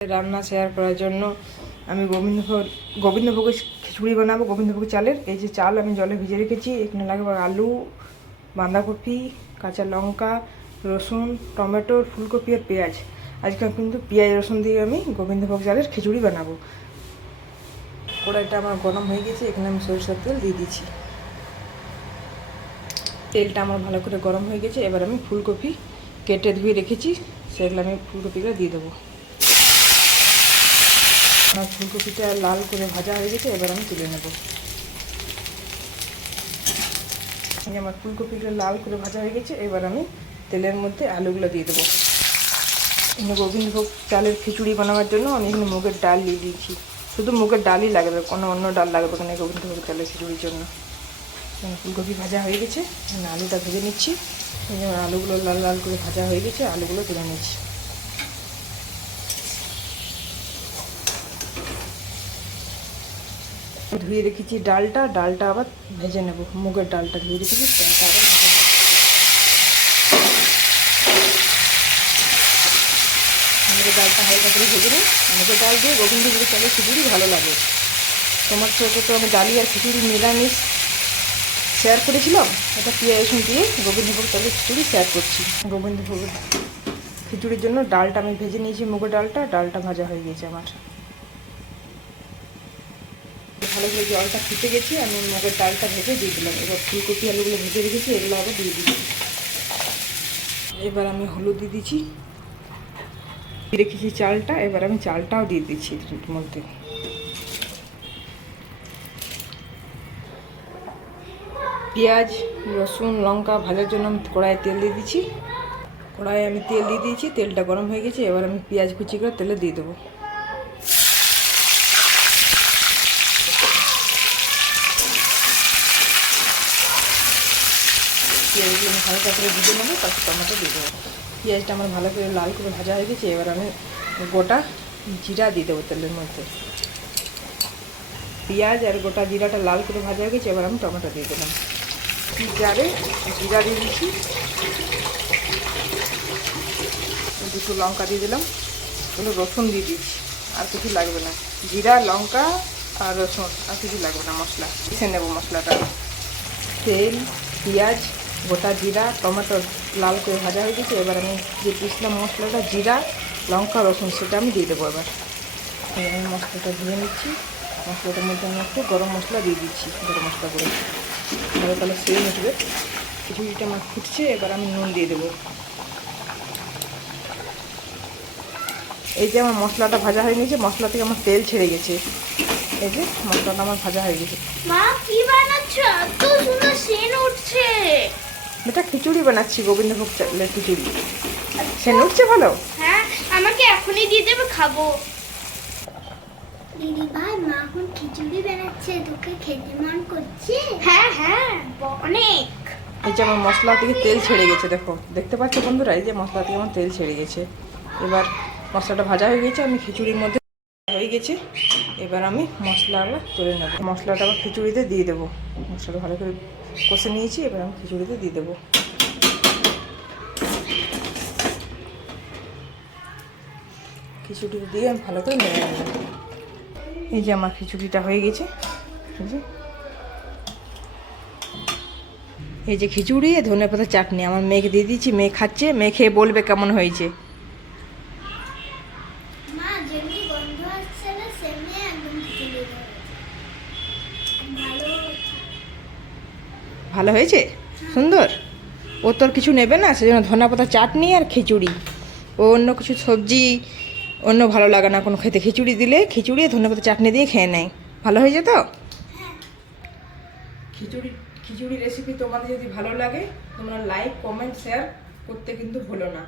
রান্না শেয়ার করার জন্য আমি গোবিন্দভোগের খিচুড়ি বানাবো। গোবিন্দভোগ চালের এই যে চাল আমি জলে ভিজে রেখেছি। এখানে লাগবে আলু, বাঁধাকপি, কাঁচা লঙ্কা, রসুন, টমেটো, ফুলকপি আর পেঁয়াজ। আজকে কিন্তু পেঁয়াজ রসুন দিয়ে আমি গোবিন্দভোগ চালের খিচুড়ি বানাবো। কড়াইটা আমার গরম হয়ে গেছে। এখানে আমি সরিষার তেল দিয়ে দিচ্ছি। তেলটা আমার ভালো করে গরম হয়ে গেছে। এবার আমি ফুলকপি কেটে ধুয়ে রেখেছি, সেগুলো আমি ফুলকপিগুলো দিয়ে দেবো। আমার ফুলকপিটা লাল করে ভাজা হয়ে গেছে, এবার আমি তুলে নেব। আমার ফুলকপিগুলো লাল করে ভাজা হয়ে গেছে, এবার আমি তেলের মধ্যে আলুগুলো দিয়ে দেবো। এখানে গোবিন্দভোগ চালের খিচুড়ি বানাবার জন্য আমি এখানে মুগের ডাল দিয়ে দিয়েছি। শুধু মুগের ডালই লাগবে, কোনো অন্য ডাল লাগবে না গোবিন্দভোগ চালের খিচুড়ির জন্য। ফুলকপি ভাজা হয়ে গেছে, আলুটা ভেজে নিচ্ছি। আলুগুলো লাল লাল করে ভাজা হয়ে গেছে, আলুগুলো তুলে নিচ্ছি। ধুয়ে রেখেছি ডালটা আবার ভেজে নেব। মুগের ডালটা ধুয়ে রেখেছি, ডালটা আবার মুগের ডালটা হালকা করে ভেজে নিই। মুগের ডাল দিয়ে গোবিন্দভোগ চালের খিচুড়ি ভালো লাগে। তোমার সাথে তো আমি ডালি আর খিচুড়ি নিরামিষ শেয়ার করেছিলাম, এটা পেঁয়াজ রসুন দিয়ে গোবিন্দভোগ চালের খিচুড়ি শেয়ার করছি। গোবিন্দভোগ খিচুড়ির জন্য ডালটা আমি ভেজে নিয়েছি। মুগের ডালটা ভাজা হয়ে গেছে আমার। ভালো করে জলটা ফুটে গেছে, আমি মুগের ডালটা ভেজে দিয়ে দিলাম। এবার ফুলকপি আলুগুলো ভেজে রেখেছি, এগুলো আবার দিয়ে দিচ্ছি। এবার আমি হলুদ দিয়ে দিচ্ছি, রেখেছি চালটা। এবার আমি চালটাও দিয়ে দিচ্ছি এর মধ্যে। পেঁয়াজ রসুন লঙ্কা ভাজার জন্য আমি কড়াইয়ে তেল দিয়ে দিচ্ছি। কড়াইয়ে আমি তেল দিয়ে দিয়েছি, তেলটা গরম হয়ে গেছে। এবার আমি পেঁয়াজ কুচি করে তেলে দিয়ে দেবো। পেঁয়াজগুলো আমি হালকা করে ভেজে নেবো, তারপর টমেটো দিয়ে দেবো। পেঁয়াজটা আমার ভালো করে লাল করে ভাজা হয়ে গেছে। এবার আমি গোটা জিরা দিয়ে দেবো তেলের মধ্যে। পেঁয়াজ আর গোটা জিরাটা লাল করে ভাজা হয়ে গেছে, এবার আমি টমেটো দিয়ে দিলাম। জারে জিরা দিয়ে দিচ্ছি, দুটো লঙ্কা দিয়ে দিলাম, এগুলো রসুন দিয়ে দিচ্ছি। আর কিছু লাগবে না, জিরা লঙ্কা আর রসুন, আর কিছু লাগবে না। মশলা পিষে নেবো মশলাটা। তেল পেঁয়াজ গোটা জিরা টমেটো লাল করে ভাজা হয়ে গেছে। এবার আমি যে পিসলাম মশলাটা জিরা লঙ্কা রসুন, সেটা আমি দিয়ে দেবো। এবার আমি মশলাটা ধুয়ে নিচ্ছি। মশলাটার মধ্যে আমি একটু গরম মশলা দিয়ে দিচ্ছি, গরম মশলা করে ভালো তাহলে সেরে উঠবে। খিচুড়িটা আমার ফুটছে, এবার আমি নুন দিয়ে দেবো। এই যে আমার মশলাটা ভাজা হয়ে গেছে, মশলা থেকে আমার তেল ছেড়ে গেছে। এই যে মশলাটা আমার ভাজা হয়ে গেছে। মা কি বানাচ্ছ? এত সুন্দর সেন উঠছে। এটা খিচুড়ি বানাচ্ছি, গোবিন্দভোগ চালের খিচুড়ি। সেন উঠছে ভালো? হ্যাঁ, আমাকে এখনই দিয়ে দেবে, খাবো। দিদি ভাই, মা এখন খিচুড়ি বানাচ্ছে, তোকে খেতে মন করছে? হ্যাঁ হ্যাঁ, অনেক। এই যে আমার মশলা থেকে তেল ছেড়ে গেছে, দেখো দেখতে পাচ্ছ বন্ধুরা, এই যে মশলা থেকে আমার তেল ছেড়ে গেছে। এবার মশলাটা ভাজা হয়ে গেছে, আমি খিচুড়ির মধ্যে হয়ে গেছে। এবার আমি মশলাটা তুলে নেব। মশলাটা আবার খিচুড়িতে দিয়ে দেবো। মশলাটা ভালো করে কষে নিয়েছি, এবার আমি খিচুড়িতে দিয়ে দেবো। খিচুড়িতে দিয়ে আমি ভালো করে নেড়ে নেব। এই যে আমার খিচুড়িটা হয়ে গেছে। এই যে খিচুড়ি ধনেপাতা চাটনি আমার মেয়েকে দিয়ে দিচ্ছি। মেয়ে খাচ্ছে, মেয়ে খেয়ে বলবে কেমন হয়েছে। ভালো হয়েছে, সুন্দর। ও তোর কিছু নেবে না, সেজন্য ধনেপাতা চাটনি আর খিচুড়ি। ও অন্য কিছু সবজি অন্য ভালো লাগে না কোনো খেতে। খিচুড়ি দিলে খিচুড়ি আর ধনেপাতা চাটনি দিয়ে খেয়ে নেয়। ভালো হয়েছে তো? খিচুড়ি রেসিপি তোমাদের যদি ভালো লাগে, তোমরা লাইক কমেন্ট শেয়ার করতে কিন্তু ভুলো না।